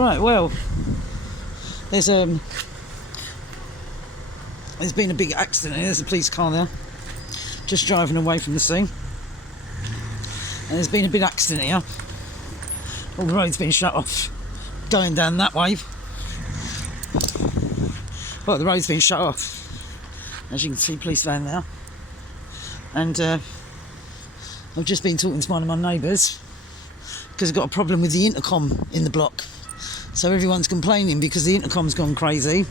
Right, well, there's been a big accident here. There's a police car there, just driving away from the scene. And there's been a big accident here. All the road's been shut off, going down that way. Well, the road's been shut off. As you can see, police van there. And I've just been talking to one of my neighbours because I've got a problem with the intercom in the block. So everyone's complaining because the intercom's gone crazy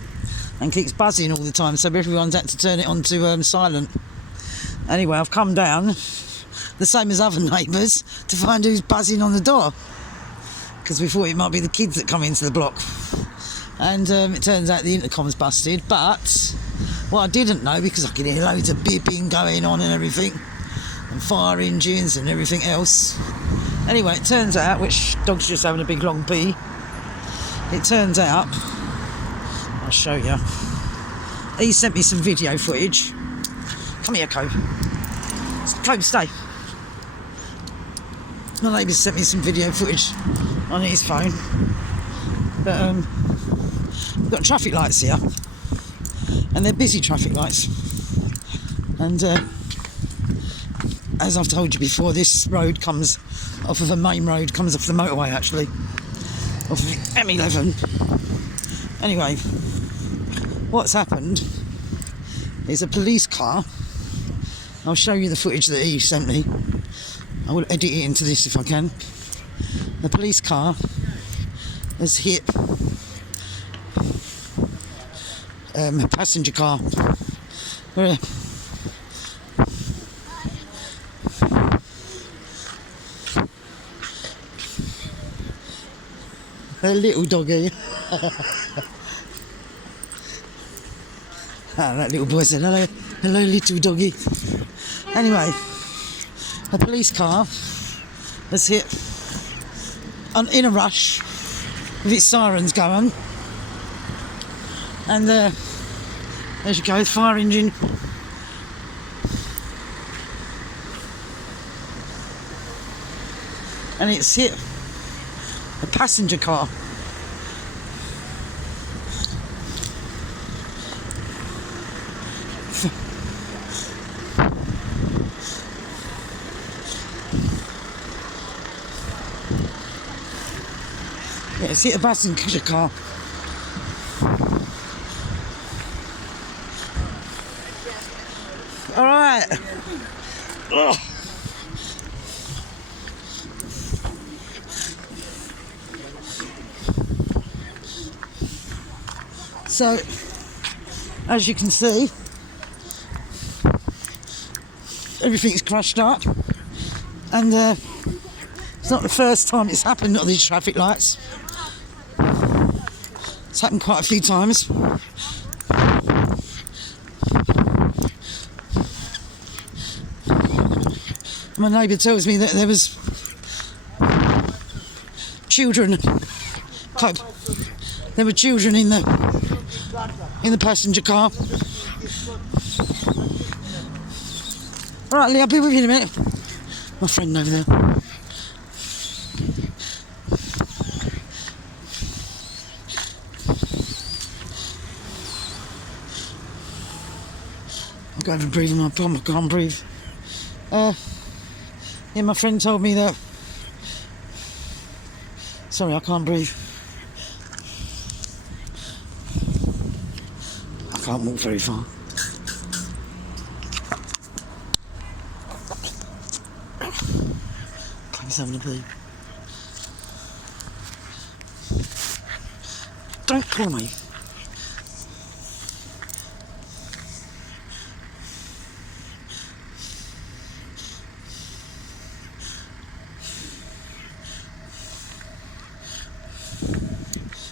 and keeps buzzing all the time, so everyone's had to turn it on to silent. Anyway, I've come down, the same as other neighbours, to find who's buzzing on the door, because we thought it might be the kids that come into the block. And it turns out the intercom's busted, but what I didn't know, because I can hear loads of bipping going on and everything, and fire engines and everything else. Anyway, it turns out, which dog's just having a big long pee, it turns out, I'll show you, he sent me some video footage. Come here, Cove. Cove, stay. My neighbour sent me some video footage on his phone. But we've got traffic lights here, and they're busy traffic lights. And as I've told you before, this road comes off of a main road, comes off the motorway actually, off of the M11. Anyway, what's happened is a police car. I'll show you the footage that he sent me. I will edit it into this if I can. The police car has hit a passenger car. A little doggy. That little boy said, hello, hello little doggy. Anyway, a police car has hit in a rush with its sirens going, and there you go, fire engine. And it's hit a passenger car. Yeah, it's hit a passenger car. All right. Ugh. So, as you can see, everything's crushed up, and it's not the first time it's happened at these traffic lights. It's happened quite a few times. My neighbour tells me that there was children. There were children in the passenger car. Right, Lee, I'll be with you in a minute. My friend over there. I'm going to breathe in my palm. I can't breathe. Yeah, my friend told me that. Sorry, I can't breathe. I can't walk very far. He's having a pee. Don't call me.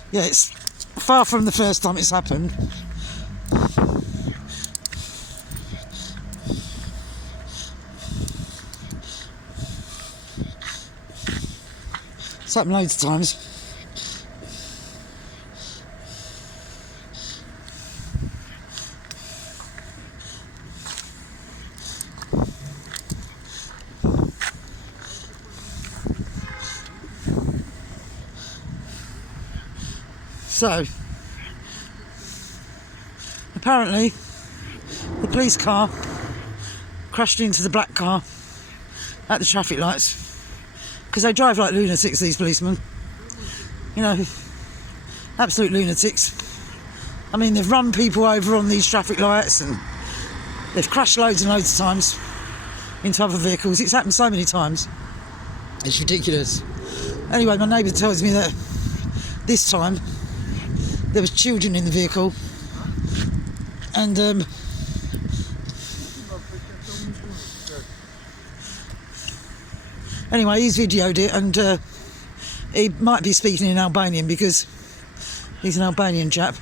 Yeah, it's far from the first time it's happened. It's happened loads of times. So, apparently, the police car crashed into the black car at the traffic lights, because they drive like lunatics, these policemen. You know, absolute lunatics. I mean, they've run people over on these traffic lights, and they've crashed loads and loads of times into other vehicles. It's happened so many times. It's ridiculous. Anyway, my neighbour tells me that this time there was children in the vehicle, and anyway, he's videoed it, and he might be speaking in Albanian because he's an Albanian chap.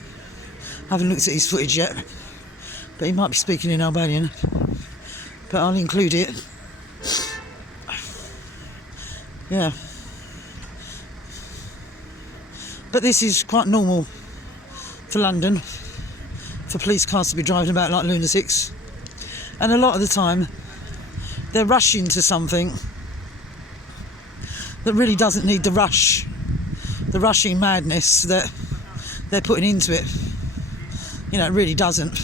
I haven't looked at his footage yet, but he might be speaking in Albanian, but I'll include it. Yeah. But this is quite normal for London, for police cars to be driving about like lunatics. And a lot of the time, they're rushing to something that really doesn't need the rushing madness that they're putting into it. You know, it really doesn't.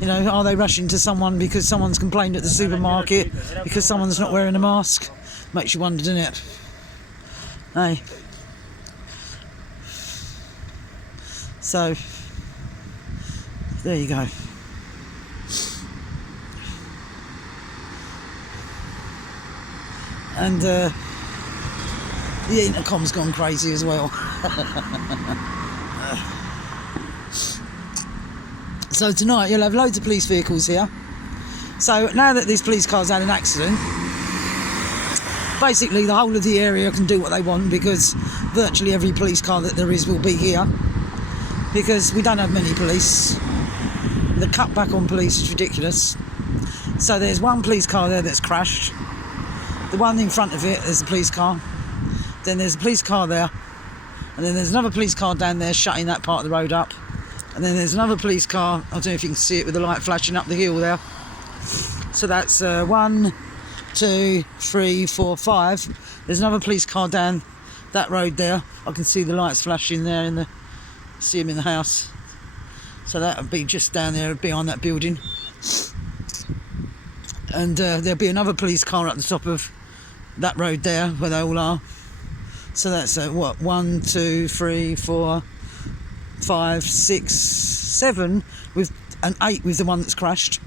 You know, are they rushing to someone because someone's complained at the supermarket because someone's not wearing a mask? Makes you wonder, doesn't it? Hey. So, there you go. And the intercom's gone crazy as well. So tonight you'll have loads of police vehicles here. So now that this police car's had an accident, basically the whole of the area can do what they want, because virtually every police car that there is will be here, because we don't have many police. The cutback on police is ridiculous. So there's one police car there that's crashed. The one in front of it is a police car. Then there's a police car there. And then there's another police car down there shutting that part of the road up. And then there's another police car, I don't know if you can see it with the light flashing up the hill there. So that's 1, 2, 3, 4, 5. There's another police car down that road there. I can see the lights flashing there, see them in the house. So that would be just down there behind that building. And there'll be another police car at the top of that road there where they all are. So that's 1, 2, 3, 4, 5, 6, 7 with an 8 with the one that's crashed.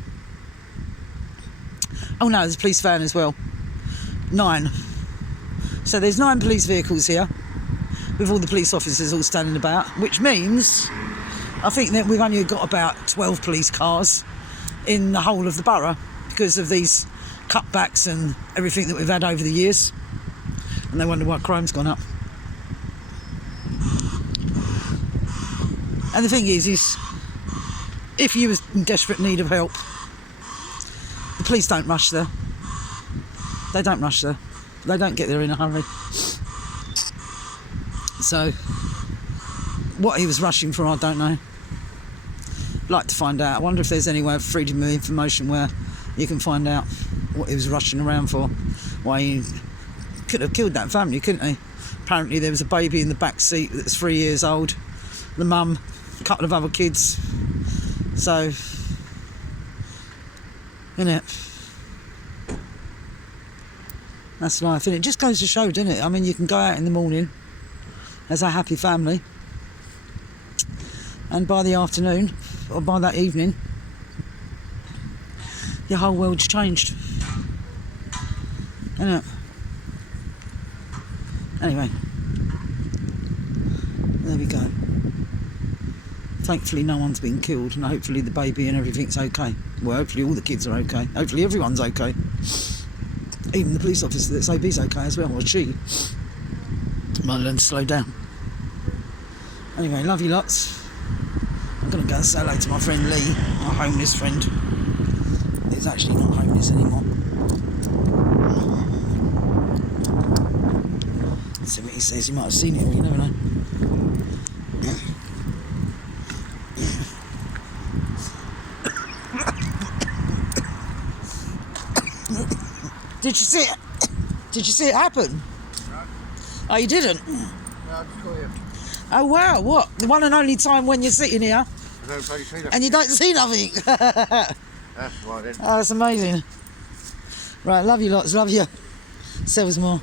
Oh no, there's a police van as well. 9. So there's 9 police vehicles here with all the police officers all standing about, which means I think that we've only got about 12 police cars in the whole of the borough because of these cutbacks and everything that we've had over the years. And they wonder why crime's gone up. And the thing is if you was in desperate need of help, the police don't rush there. They don't rush there. They don't get there in a hurry. So, what he was rushing for, I don't know. I'd like to find out. I wonder if there's any way of freedom of information where you can find out what he was rushing around for. Why he could have killed that family, couldn't he? Apparently there was a baby in the back seat that's 3 years old. The mum, a couple of other kids. So, innit? That's life, innit? It just goes to show, doesn't it? I mean, you can go out in the morning as a happy family, and by the afternoon, or by that evening, your whole world's changed. Innit? Anyway, there we go. Thankfully no one's been killed, and hopefully the baby and everything's okay. Well, hopefully all the kids are okay. Hopefully everyone's okay. Even the police officer that's OB's okay as well, or she. Might learn to slow down. Anyway, love you lots. I'm going to go and say hello to my friend Lee, my homeless friend. He's actually not homeless anymore. See what he says. He might have seen it, or you never know. Did you see it? Did you see it happen? Oh, you didn't? I just got here. Oh wow, what? The one and only time when you're sitting here I don't bloody see that. and you don't see nothing. That's right then. Oh, that's amazing. Right, love you lots, love you. Sells more.